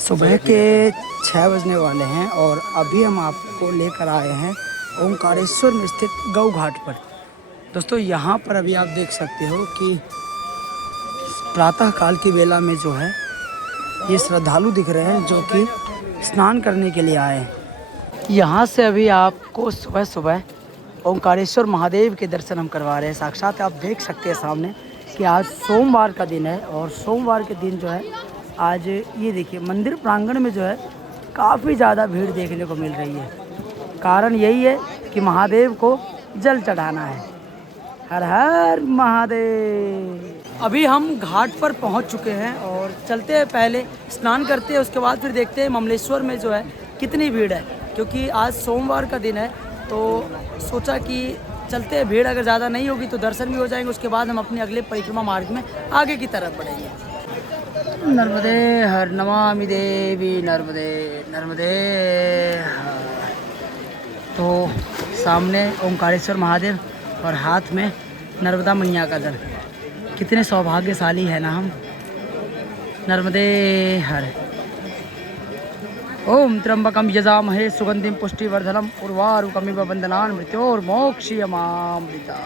सुबह के 6 बजने वाले हैं और अभी हम आपको लेकर आए हैं ओंकारेश्वर में स्थित गौ घाट पर। दोस्तों यहाँ पर अभी आप देख सकते हो कि प्रातः काल की बेला में जो है ये श्रद्धालु दिख रहे हैं जो कि स्नान करने के लिए आए हैं। यहाँ से अभी आपको सुबह सुबह ओंकारेश्वर महादेव के दर्शन हम करवा रहे हैं। साक्षात आप देख सकते हैं सामने कि आज सोमवार का दिन है और सोमवार के दिन जो है आज ये देखिए मंदिर प्रांगण में जो है काफ़ी ज़्यादा भीड़ देखने को मिल रही है। कारण यही है कि महादेव को जल चढ़ाना है। हर हर महादेव। अभी हम घाट पर पहुंच चुके हैं और चलते हैं, पहले स्नान करते हैं, उसके बाद फिर देखते हैं ममलेश्वर में जो है कितनी भीड़ है। क्योंकि आज सोमवार का दिन है तो सोचा कि चलते हैं, भीड़ अगर ज़्यादा नहीं होगी तो दर्शन भी हो जाएंगे। उसके बाद हम अपने अगले परिक्रमा मार्ग में आगे की तरफ बढ़ेंगे। नर्मदे हर नमामि देवी नर्मदे नर्मदे हर। तो सामने ओंकारेश्वर महादेव और हाथ में नर्मदा मैया का दर। कितने सौभाग्यशाली है ना हम। नर्मदे हर। ओम त्र्यंबकम यजामहे सुगंधिम पुष्टिवर्धनम उर्वारुकमिव बंदनान् मृत्योर्मोक्षयमामृता।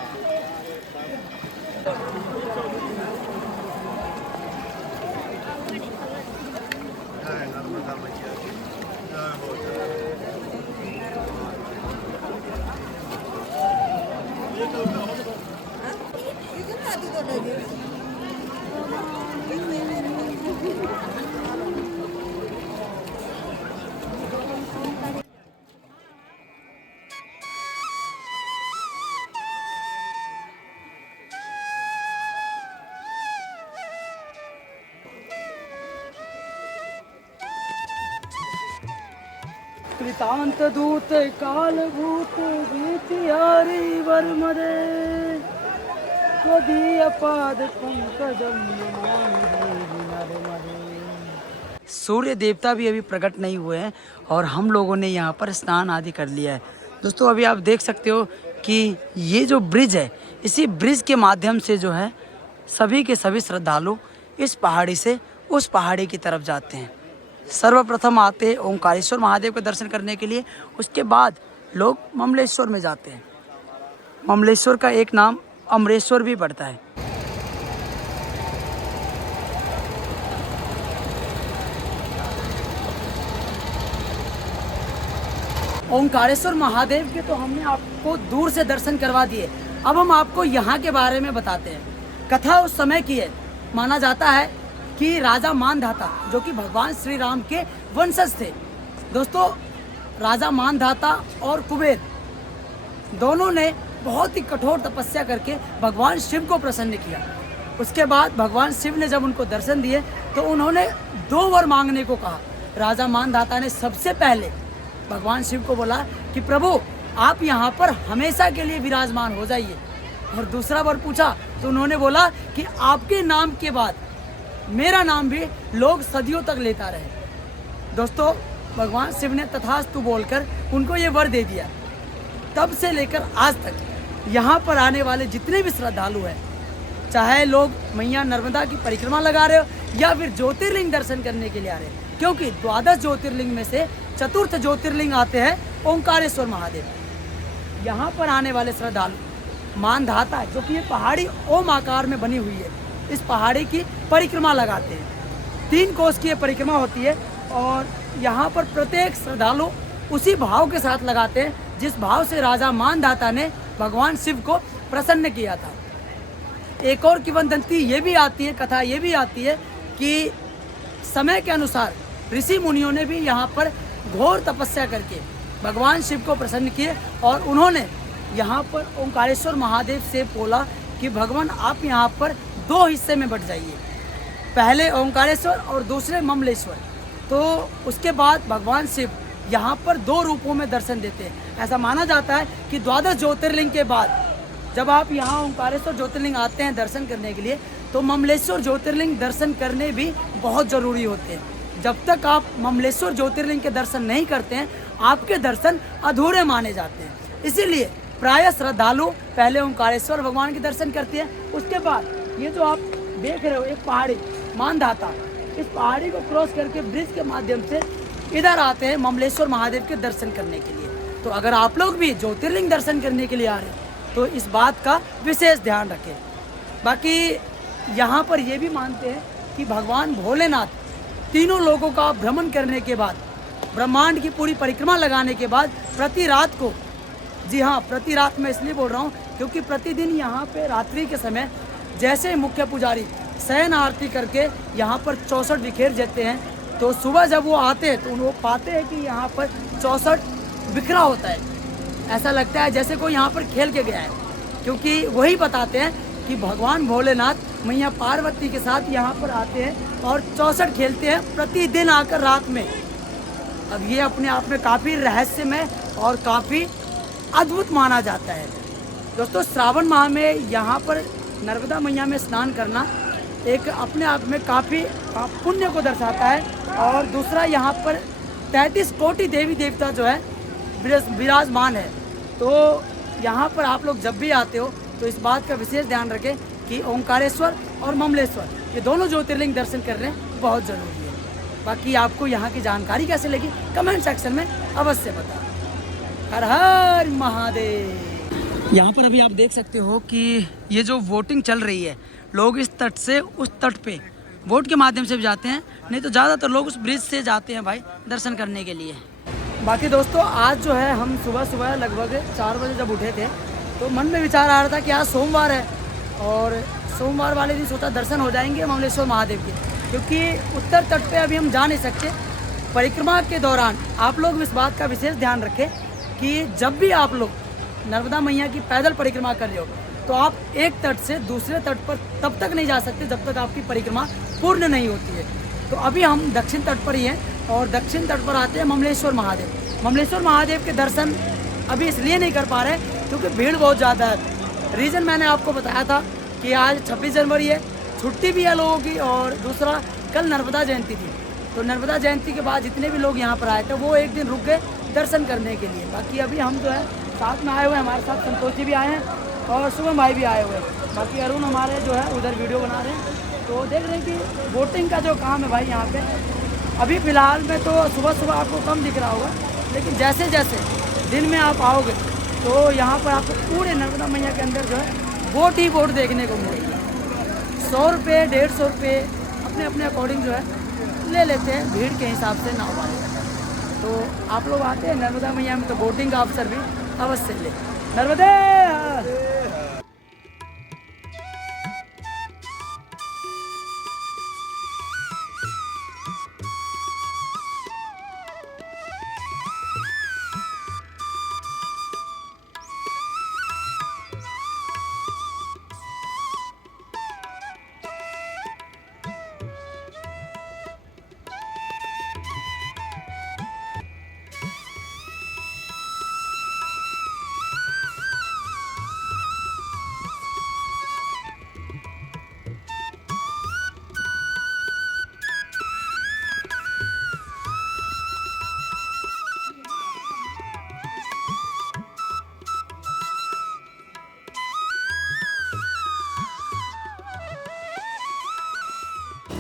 कृतांत दूत काल भूत भीतिहारी वर्मदे त्वदीय पाद पंकजम नमामि। सूर्य देवता भी अभी प्रकट नहीं हुए हैं और हम लोगों ने यहाँ पर स्नान आदि कर लिया है। दोस्तों अभी आप देख सकते हो कि ये जो ब्रिज है, इसी ब्रिज के माध्यम से जो है सभी के सभी श्रद्धालु इस पहाड़ी से उस पहाड़ी की तरफ जाते हैं। सर्वप्रथम आते हैं ओंकारेश्वर महादेव के दर्शन करने के लिए, उसके बाद लोग ममलेश्वर में जाते हैं। ममलेश्वर का एक नाम अमरेश्वर भी पड़ता है। ओंकारेश्वर महादेव के तो हमने आपको दूर से दर्शन करवा दिए। अब हम आपको यहाँ के बारे में बताते हैं। कथा उस समय की है। माना जाता है कि राजा मानधाता जो कि भगवान श्री राम के वंशज थे। दोस्तों राजा मानधाता और कुबेर दोनों ने बहुत ही कठोर तपस्या करके भगवान शिव को प्रसन्न किया। उसके बाद भगवान शिव ने जब उनको दर्शन दिए तो उन्होंने 2 वर मांगने को कहा। राजा मानधाता ने सबसे पहले भगवान शिव को बोला कि प्रभु आप यहाँ पर हमेशा के लिए विराजमान हो जाइए। और दूसरा वर पूछा तो उन्होंने बोला कि आपके नाम के बाद मेरा नाम भी लोग सदियों तक लेता रहे। दोस्तों भगवान शिव ने तथास्तु बोलकर उनको ये वर दे दिया। तब से लेकर आज तक यहाँ पर आने वाले जितने भी श्रद्धालु हैं, चाहे लोग मैया नर्मदा की परिक्रमा लगा रहे हो या फिर ज्योतिर्लिंग दर्शन करने के लिए आ रहे हैं, क्योंकि 12 ज्योतिर्लिंग में से चतुर्थ ज्योतिर्लिंग आते हैं ओंकारेश्वर महादेव। यहाँ पर आने वाले श्रद्धालु मानधाता है जो कि ये पहाड़ी ओम आकार में बनी हुई है, इस पहाड़ी की परिक्रमा लगाते हैं। 3 कोस की ये परिक्रमा होती है और यहाँ पर प्रत्येक श्रद्धालु उसी भाव के साथ लगाते हैं जिस भाव से राजा मानधाता ने भगवान शिव को प्रसन्न किया था। एक और किंवदंती ये भी आती है, कथा ये भी आती है कि समय के अनुसार ऋषि मुनियों ने भी यहाँ पर घोर तपस्या करके भगवान शिव को प्रसन्न किए और उन्होंने यहाँ पर ओंकारेश्वर महादेव से बोला कि भगवान आप यहाँ पर 2 हिस्से में बट जाइए, पहले ओंकारेश्वर और दूसरे ममलेश्वर। तो उसके बाद भगवान शिव यहाँ पर 2 रूपों में दर्शन देते हैं। ऐसा माना जाता है कि 12 ज्योतिर्लिंग के बाद जब आप यहाँ ओंकारेश्वर ज्योतिर्लिंग आते हैं दर्शन करने के लिए तो ममलेश्वर ज्योतिर्लिंग दर्शन करने भी बहुत ज़रूरी होते हैं। जब तक आप ममलेश्वर ज्योतिर्लिंग के दर्शन नहीं करते हैं आपके दर्शन अधूरे माने जाते हैं। इसीलिए प्रायः श्रद्धालु पहले ओंकारेश्वर भगवान के दर्शन करते हैं, उसके बाद ये जो आप देख रहे हो एक पहाड़ी मानधाता, इस पहाड़ी को क्रॉस करके ब्रिज के माध्यम से इधर आते हैं ममलेश्वर महादेव के दर्शन करने के लिए। तो अगर आप लोग भी ज्योतिर्लिंग दर्शन करने के लिए आ रहे हैं तो इस बात का विशेष ध्यान रखें। बाकी यहाँ पर ये भी मानते हैं कि भगवान भोलेनाथ तीनों लोगों का भ्रमण करने के बाद, ब्रह्मांड की पूरी परिक्रमा लगाने के बाद प्रति रात को, जी हाँ प्रति रात मैं इसलिए बोल रहा हूँ क्योंकि प्रतिदिन यहाँ पे रात्रि के समय जैसे मुख्य पुजारी शयन आरती करके यहाँ पर 64 बिखेर देते हैं, तो सुबह जब वो आते हैं तो वो पाते हैं कि यहाँ पर 64 बिखरा होता है। ऐसा लगता है जैसे कोई यहाँ पर खेल के गया है, क्योंकि वही बताते हैं कि भगवान भोलेनाथ मैया पार्वती के साथ यहाँ पर आते हैं और 64 खेलते हैं प्रतिदिन आकर रात में। अब ये अपने आप में काफ़ी रहस्यमय और काफ़ी अद्भुत माना जाता है। दोस्तों श्रावण माह में यहाँ पर नर्मदा मैया में स्नान करना एक अपने आप में काफ़ी पुण्य को दर्शाता है। और दूसरा यहाँ पर 33 कोटि देवी देवता जो है विराजमान है। तो यहाँ पर आप लोग जब भी आते हो तो इस बात का विशेष ध्यान रखें कि ओंकारेश्वर और ममलेश्वर ये दोनों ज्योतिर्लिंग दर्शन करने बहुत ज़रूरी है। बाकी आपको यहाँ की जानकारी कैसे लगी कमेंट सेक्शन में अवश्य बताओ। हर हर महादेव। यहाँ पर अभी आप देख सकते हो कि ये जो वोटिंग चल रही है, लोग इस तट से उस तट पे वोट के माध्यम से भी जाते हैं, नहीं तो ज़्यादातर लोग उस ब्रिज से जाते हैं भाई दर्शन करने के लिए। बाकी दोस्तों आज जो है हम सुबह सुबह लगभग 4 बजे जब उठे थे तो मन में विचार आ रहा था कि आज सोमवार है और सोमवार वाले दिन सोचा दर्शन हो जाएंगे ममलेश्वर महादेव के, क्योंकि उत्तर तट पे अभी हम जा नहीं सकते। परिक्रमा के दौरान आप लोग इस बात का विशेष ध्यान रखें कि जब भी आप लोग नर्मदा मैया की पैदल परिक्रमा कर रहे हो तो आप एक तट से दूसरे तट पर तब तक नहीं जा सकते जब तक आपकी परिक्रमा पूर्ण नहीं होती है। तो अभी हम दक्षिण तट पर ही हैं और दक्षिण तट पर आते हैं ममलेश्वर महादेव। ममलेश्वर महादेव के दर्शन अभी इसलिए नहीं कर पा रहे क्योंकि भीड़ बहुत ज़्यादा है। रीज़न मैंने आपको बताया था कि आज 26 जनवरी है, छुट्टी भी है लोगों की, और दूसरा कल नर्मदा जयंती थी। तो नर्मदा जयंती के बाद जितने भी लोग यहाँ पर आए थे वो एक दिन रुक गए दर्शन करने के लिए। बाकी अभी हम जो है साथ में आए हुए हैं, हमारे साथ संतोष जी भी आए हैं और शुभम भाई भी आए हुए हैं। बाकी अरुण हमारे जो है उधर वीडियो बना रहे हैं। तो देख रहे हैं कि वोटिंग का जो काम है भाई यहाँ पे अभी फ़िलहाल में तो सुबह सुबह आपको कम दिख रहा होगा, लेकिन जैसे जैसे दिन में आप आओगे तो यहाँ पर आपको पूरे नर्मदा मैया के अंदर जो है वोट ही वोट देखने को मिलेगी। 100 रुपये 150 रुपये अपने अपने अकॉर्डिंग जो है ले लेते हैं भीड़ के हिसाब से नाव वाले। तो आप लोग आते हैं नर्मदा मैया में तो वोटिंग का अवसर भी अवश्य ले। नर्मदे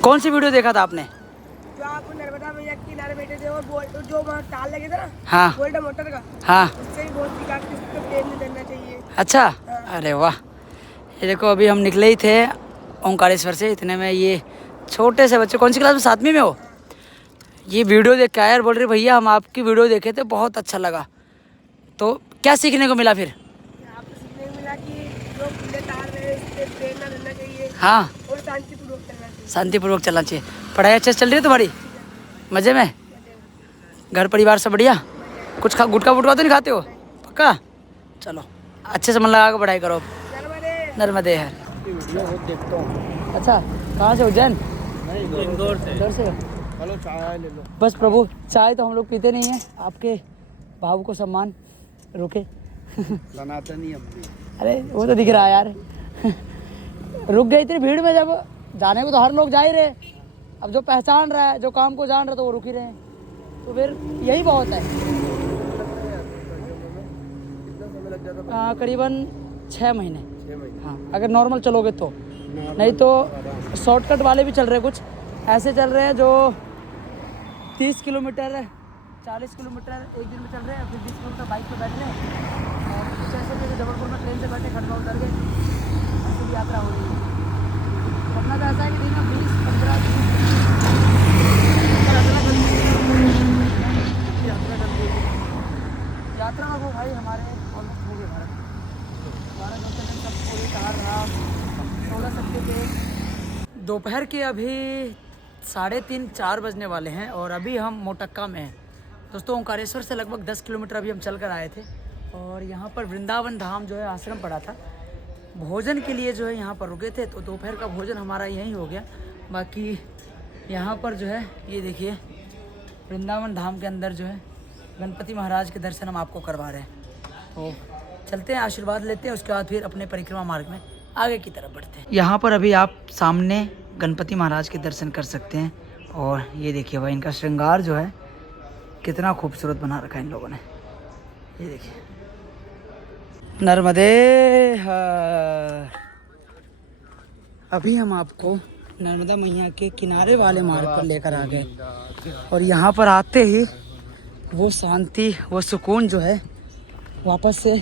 कौन सी वीडियो देखा था आपने? जो आप नर्मदा मैया के किनारे बैठे थे और जो वहाँ ताल लगे थे ना, हाँ गोल्डन मोटर का, हाँ उससे भी बहुत सीखा कि इसको तेल नहीं देना चाहिए। अच्छा, अरे वाह। ये देखो अभी हम निकले ही थे ओंकारेश्वर से, इतने में ये छोटे से बच्चे, कौन सी क्लास में, 7वीं में हो, ये वीडियो देख के आए और बोल रहे भैया हम आपकी वीडियो देखे थे बहुत अच्छा लगा। तो क्या सीखने को मिला फिर? आपको सीखने को मिला कि जो खुले तार रहे उससे तेल ना देना चाहिए, हाँ, और शांतिपूर्वक चलना चाहिए। शांतिपूर्वक चलना चाहिए। पढ़ाई अच्छे से चल रही है तुम्हारी? मज़े में? घर परिवार सब बढ़िया? कुछ गुटखा वुटखा तो नहीं खाते हो? पक्का? चलो अच्छे से मन लगा के पढ़ाई करो। नर्मदे है। देखता हूँ। अच्छा, कहाँ से? उज्जैन? इंदौर से। इंदौर से? हेलो, चाय ले लो। बस प्रभु, चाय तो हम लोग पीते नहीं हैं, आपके भाव को सम्मान। रुके बनाते नहीं हम। अरे वो तो दिख रहा है यार। रुक गई इतनी भीड़ में, जब जाने को तो हर लोग जा ही रहे, अब जो पहचान रहा है, जो काम को जान रहा है तो वो रुक ही रहे हैं, तो फिर यही बहुत है। करीबन 6 महीने। हाँ, अगर नॉर्मल चलोगे तो, नहीं तो शॉर्टकट वाले भी चल रहे कुछ, ऐसे चल रहे हैं जो 30 किलोमीटर 40 किलोमीटर एक दिन में चल रहे हैं, फिर 20 किलोमीटर बाइक पे बैठ रहे हैं और कुछ ऐसे जैसे जबलपुर में ट्रेन से बैठे खंडवा उतर गए, ऐसी भी यात्रा हो रही है। करना तो ऐसा है कि दिन में 20 15 20 यात्रा कर रही है। यात्रा में वो भाई हमारे ऑलमोस्ट हो गए भारत 12 घंटे में सब पूरी कार रहा 16 सकते थे। दोपहर के अभी 3:30 4 बजने वाले हैं और अभी हम मोटक्का में हैं दोस्तों। ओंकारेश्वर से लगभग 10 किलोमीटर अभी हम चल कर आए थे और यहाँ पर वृंदावन धाम जो है आश्रम पड़ा था, भोजन के लिए जो है यहाँ पर रुके थे, तो दोपहर का भोजन हमारा यहीं हो गया। बाकी यहाँ पर जो है ये देखिए वृंदावन धाम के अंदर जो है गणपति महाराज के दर्शन हम आपको करवा रहे हैं। तो चलते हैं, आशीर्वाद लेते हैं, उसके बाद फिर अपने परिक्रमा मार्ग में आगे की तरफ बढ़ते हैं। यहाँ पर अभी आप सामने गणपति महाराज के दर्शन कर सकते हैं और ये देखिए भाई इनका श्रृंगार जो है कितना खूबसूरत बना रखा है इन लोगों ने। ये देखिए नर्मदे हर। अभी हम आपको नर्मदा मैया के किनारे वाले मार्ग पर लेकर आ गए और यहाँ पर आते ही वो शांति वो सुकून जो है वापस से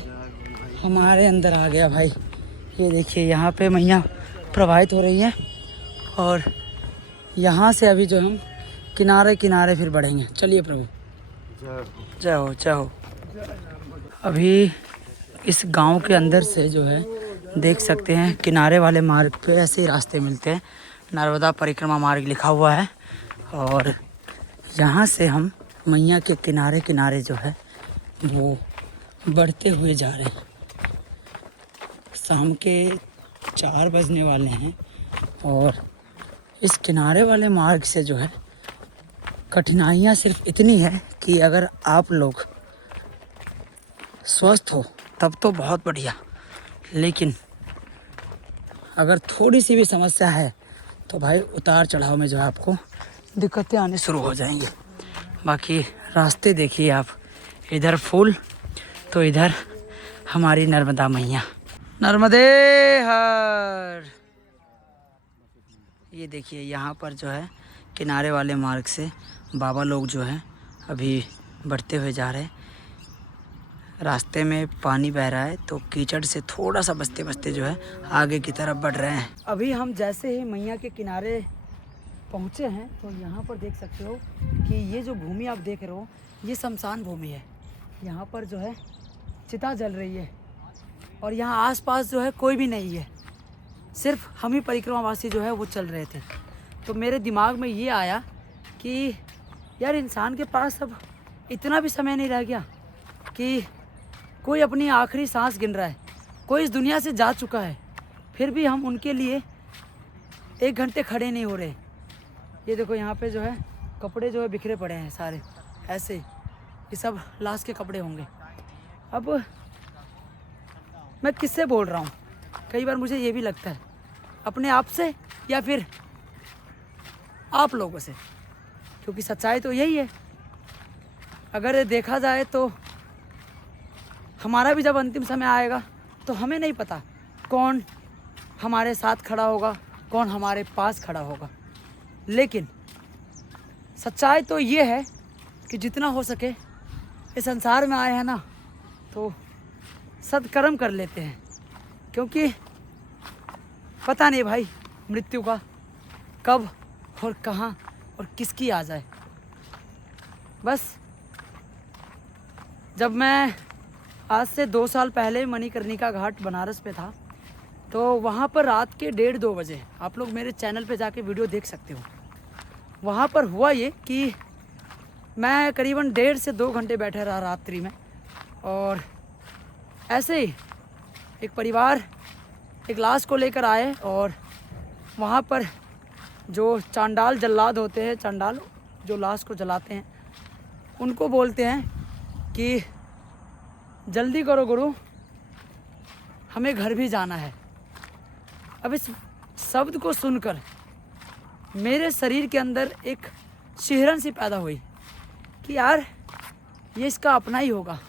हमारे अंदर आ गया भाई। ये देखिए यहाँ पे मैया प्रवाहित हो रही हैं और यहाँ से अभी जो हम किनारे किनारे फिर बढ़ेंगे। चलिए प्रभु जय हो जय हो। अभी इस गांव के अंदर से जो है देख सकते हैं किनारे वाले मार्ग पे ऐसे ही रास्ते मिलते हैं, नर्मदा परिक्रमा मार्ग लिखा हुआ है और यहाँ से हम मैया के किनारे किनारे जो है वो बढ़ते हुए जा रहे हैं। शाम के 4 बजने वाले हैं और इस किनारे वाले मार्ग से जो है कठिनाइयाँ सिर्फ इतनी है कि अगर आप लोग स्वस्थ हो तब तो बहुत बढ़िया, लेकिन अगर थोड़ी सी भी समस्या है तो भाई उतार चढ़ाव में जो है आपको दिक्कतें आने शुरू हो जाएंगी। बाकी रास्ते देखिए आप, इधर फूल तो इधर हमारी नर्मदा मैया। नर्मदे हर। ये देखिए यहाँ पर जो है किनारे वाले मार्ग से बाबा लोग जो हैं अभी बढ़ते हुए जा रहे हैं। रास्ते में पानी बह रहा है तो कीचड़ से थोड़ा सा बचते बचते जो है आगे की तरफ बढ़ रहे हैं। अभी हम जैसे ही मैया के किनारे पहुँचे हैं तो यहाँ पर देख सकते हो कि ये जो भूमि आप देख रहे हो ये शमशान भूमि है। यहाँ पर जो है चिता जल रही है और यहाँ आसपास जो है कोई भी नहीं है, सिर्फ हम ही परिक्रमावासी जो है वो चल रहे थे। तो मेरे दिमाग में ये आया कि यार इंसान के पास अब इतना भी समय नहीं रह गया कि कोई अपनी आखिरी सांस गिन रहा है, कोई इस दुनिया से जा चुका है, फिर भी हम उनके लिए 1 घंटे खड़े नहीं हो रहे। ये देखो यहाँ पे जो है कपड़े जो है बिखरे पड़े हैं सारे ऐसे, ये सब लाश के कपड़े होंगे। अब मैं किससे बोल रहा हूँ, कई बार मुझे ये भी लगता है अपने आप से या फिर आप लोगों से, क्योंकि सच्चाई तो यही है। अगर देखा जाए तो हमारा भी जब अंतिम समय आएगा तो हमें नहीं पता कौन हमारे साथ खड़ा होगा, कौन हमारे पास खड़ा होगा, लेकिन सच्चाई तो ये है कि जितना हो सके इस संसार में आए हैं ना तो सत्कर्म कर लेते हैं, क्योंकि पता नहीं भाई मृत्यु का कब और कहाँ और किसकी आ जाए। बस जब मैं आज से 2 साल पहले मणिकर्णिका घाट बनारस पे था तो वहाँ पर रात के 1:30-2 बजे, आप लोग मेरे चैनल पे जाके वीडियो देख सकते हो, वहाँ पर हुआ ये कि मैं करीबन 1.5 से 2 घंटे बैठा रहा रात्रि में और ऐसे ही एक परिवार एक लाश को लेकर आए और वहाँ पर जो चांडाल जल्लाद होते हैं, चांडाल जो लाश को जलाते हैं, उनको बोलते हैं कि जल्दी करो गुरु, हमें घर भी जाना है। अब इस शब्द को सुनकर मेरे शरीर के अंदर एक सिहरन सी पैदा हुई कि यार ये इसका अपना ही होगा,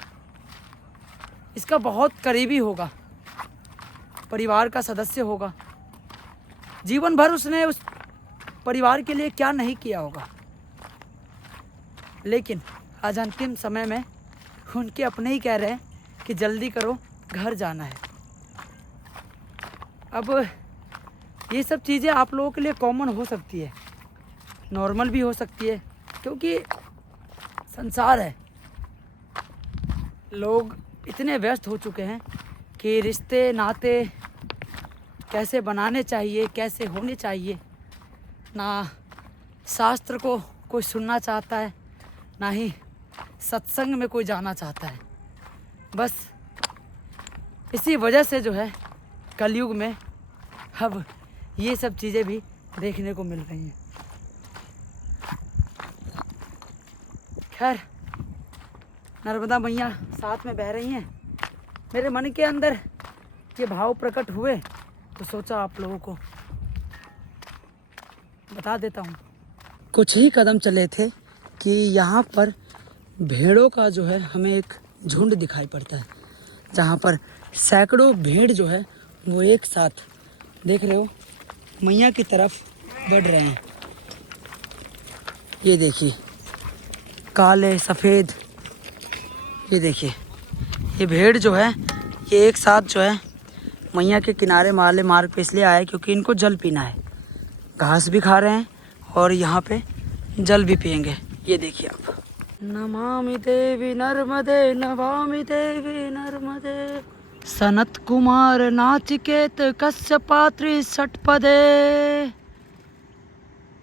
इसका बहुत करीबी होगा, परिवार का सदस्य होगा। जीवन भर उसने उस परिवार के लिए क्या नहीं किया होगा, लेकिन आज अंतिम समय में उनके अपने ही कह रहे हैं कि जल्दी करो, घर जाना है। अब ये सब चीज़ें आप लोगों के लिए कॉमन हो सकती है, नॉर्मल भी हो सकती है, क्योंकि संसार है। लोग इतने व्यस्त हो चुके हैं कि रिश्ते नाते कैसे बनाने चाहिए, कैसे होने चाहिए, ना शास्त्र को कोई सुनना चाहता है, ना ही सत्संग में कोई जाना चाहता है। बस इसी वजह से जो है कलयुग में अब ये सब चीज़ें भी देखने को मिल रही हैं। खैर, नर्मदा मैया साथ में बह रही हैं। मेरे मन के अंदर ये भाव प्रकट हुए तो सोचा आप लोगों को बता देता हूँ। कुछ ही कदम चले थे कि यहाँ पर भेड़ों का जो है हमें एक झुंड दिखाई पड़ता है, जहाँ पर सैकड़ों भेड़ जो है वो एक साथ, देख रहे हो, मैया की तरफ बढ़ रहे हैं। ये देखिए, काले सफ़ेद, ये देखिए, ये भेड़ जो है ये एक साथ जो है मैया के किनारे वाले मार्ग पे इसलिए आए क्योंकि इनको जल पीना है। घास भी खा रहे हैं और यहाँ पे जल भी पिएंगे। ये देखिए आप, नमामि देवी नर्मदे, नमामि देवी नर्मदे, सनत कुमार नाचिकेत कश्यपात्रि षट्पदे,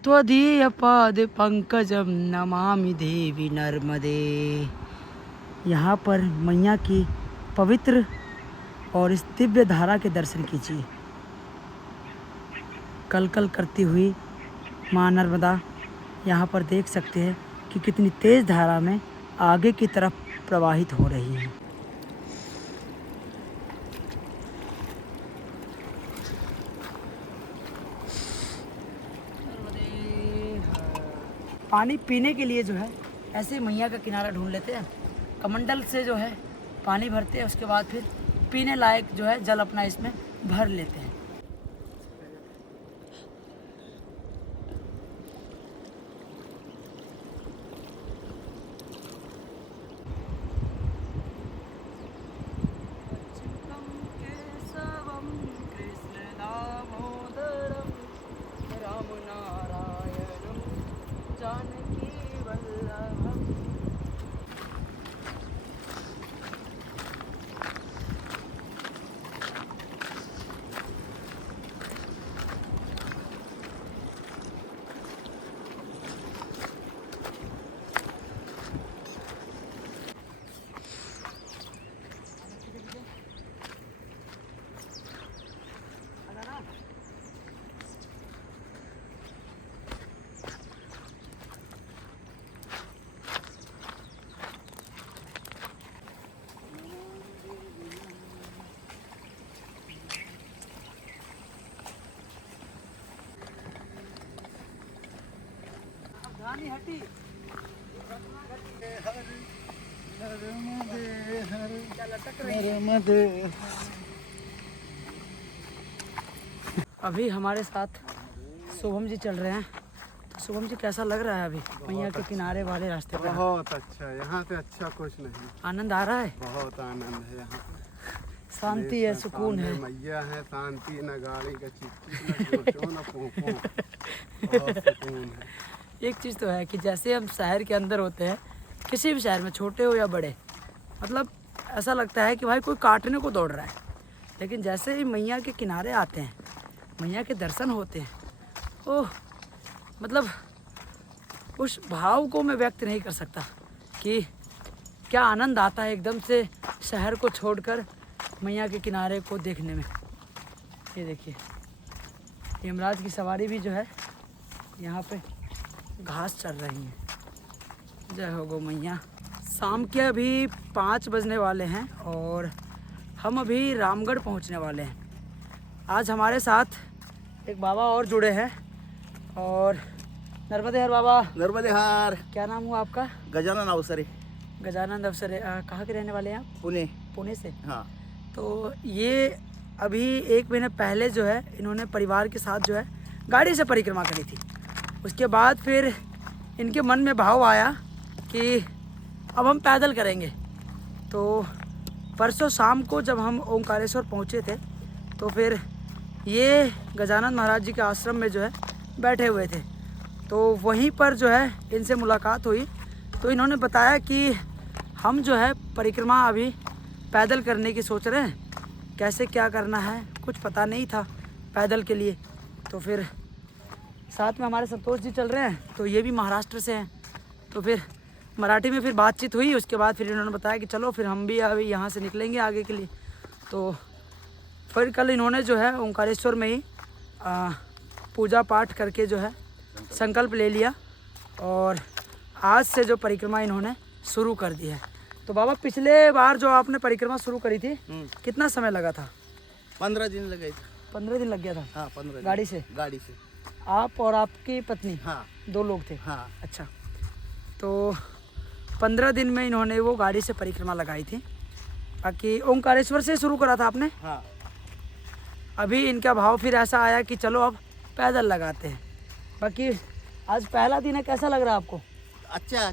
त्वदीय पाद पंकजम नमामि देवी नर्मदे। यहाँ पर मैया की पवित्र और इस दिव्य धारा के दर्शन कीजिए। कल कल करती हुई माँ नर्मदा यहाँ पर देख सकते हैं कि कितनी तेज़ धारा में आगे की तरफ प्रवाहित हो रही है। पानी पीने के लिए जो है ऐसे मैया का किनारा ढूंढ लेते हैं, कमंडल से जो है पानी भरते हैं, उसके बाद फिर पीने लायक जो है जल अपना इसमें भर लेते हैं। अभी हमारे साथ शुभम जी चल रहे हैं। तो शुभम जी, कैसा लग रहा है अभी मैया के किनारे वाले रास्ते पर? बहुत अच्छा, यहाँ से अच्छा कुछ नहीं। आनंद आ रहा है? बहुत आनंद है यहाँ, शांति है, सुकून है। मैया है, शांति, न गाड़ी का चिट्ठी, न पोंपो, बहुत सुकून है। एक चीज़ तो है कि जैसे हम शहर के अंदर होते हैं, किसी भी शहर में, छोटे हो या बड़े, मतलब ऐसा लगता है कि भाई कोई काटने को दौड़ रहा है। लेकिन जैसे ही मैया के किनारे आते हैं, मैया के दर्शन होते हैं, ओह, मतलब उस भाव को मैं व्यक्त नहीं कर सकता कि क्या आनंद आता है एकदम से शहर को छोड़कर मैया के किनारे को देखने में। ये देखिए, यमराज की सवारी भी जो है यहाँ पे घास चल रही है। जय हो गो मैया। शाम के अभी 5 बजने वाले हैं और हम अभी रामगढ़ पहुँचने वाले हैं। आज हमारे साथ एक बाबा और जुड़े हैं और नर्मदे हर बाबा। नर्मदे हार। क्या नाम हुआ आपका? गजानन अवसरे। गजानंद अवसरे। कहाँ के रहने वाले हैं आप? पुणे। पुणे से? हाँ। तो ये अभी 1 महीने पहले जो है इन्होंने परिवार के साथ जो है गाड़ी से परिक्रमा करी थी उसके बाद फिर इनके मन में भाव आया कि अब हम पैदल करेंगे। तो परसों शाम को जब हम ओंकारेश्वर पहुँचे थे तो फिर ये गजानन महाराज जी के आश्रम में जो है बैठे हुए थे। तो वहीं पर जो है इनसे मुलाकात हुई। तो इन्होंने बताया कि हम जो है परिक्रमा अभी पैदल करने की सोच रहे हैं, कैसे क्या करना है कुछ पता नहीं था पैदल के लिए। तो फिर साथ में हमारे संतोष जी चल रहे हैं, तो ये भी महाराष्ट्र से हैं। तो फिर मराठी में फिर बातचीत हुई। उसके बाद फिर इन्होंने बताया कि चलो फिर हम भी अभी यहाँ से निकलेंगे आगे के लिए। तो फिर कल इन्होंने जो है ओंकारेश्वर में ही पूजा पाठ करके जो है संकल्प ले लिया और आज से जो परिक्रमा इन्होंने शुरू कर दी है। तो बाबा, पिछले बार जो आपने परिक्रमा शुरू करी थी कितना समय लगा था? 15 दिन लगे थे। 15 दिन लग गया था? हाँ, 15 दिन। गाड़ी से? गाड़ी से। आप और आपकी पत्नी? हाँ, 2 लोग थे? हाँ। अच्छा, तो 15 दिन में इन्होंने वो गाड़ी से परिक्रमा लगाई थी। बाकी ओंकारेश्वर से शुरू करा था आपने? हाँ। अभी इनका भाव फिर ऐसा आया कि चलो अब पैदल लगाते हैं। बाकी आज पहला दिन है, कैसा लग रहा है आपको? अच्छा,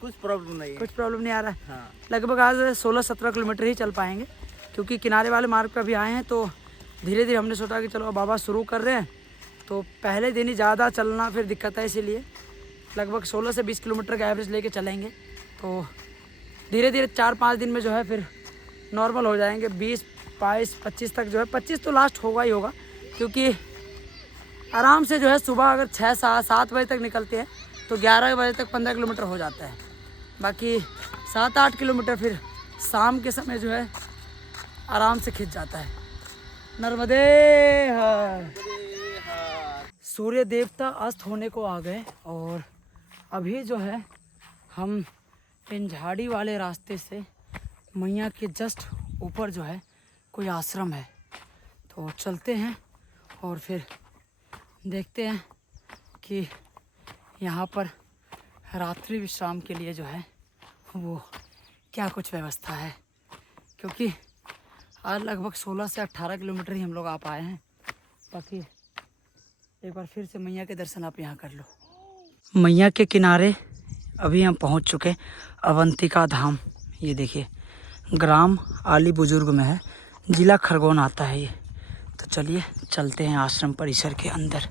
कुछ प्रॉब्लम नहीं है। कुछ प्रॉब्लम नहीं आ रहा है? हाँ। लगभग आज 16-17 किलोमीटर ही चल पाएंगे, क्योंकि किनारे वाले मार्ग पर अभी आए हैं। तो धीरे धीरे हमने सोचा कि चलो बाबा शुरू कर रहे हैं, तो पहले दिन ही ज़्यादा चलना फिर दिक्कत है, इसीलिए लगभग 16 से 20 किलोमीटर का एवरेज लेके चलेंगे। तो धीरे धीरे 4-5 दिन में जो है फिर नॉर्मल हो जाएंगे। 20, 22, 25 तक जो है, 25 तो लास्ट होगा ही होगा, क्योंकि आराम से जो है सुबह अगर 6-7 बजे तक निकलते हैं तो 11 बजे तक 15 किलोमीटर हो जाता है। बाकी 7-8 किलोमीटर फिर शाम के समय जो है आराम से खिंच जाता है। नर्मदे हर। सूर्य देवता अस्त होने को आ गए और अभी जो है हम इन झाड़ी वाले रास्ते से मैया के जस्ट ऊपर जो है कोई आश्रम है, तो चलते हैं और फिर देखते हैं कि यहाँ पर रात्रि विश्राम के लिए जो है वो क्या कुछ व्यवस्था है, क्योंकि आज लगभग 16 से 18 किलोमीटर ही हम लोग आ पाए हैं। बाकी एक बार फिर से मैया के दर्शन आप यहाँ कर लो। मैया के किनारे अभी हम पहुँच चुके अवंतिका धाम। ये देखिए, ग्राम आली बुजुर्ग में है, जिला खरगोन आता है ये। तो चलिए चलते हैं आश्रम परिसर के अंदर।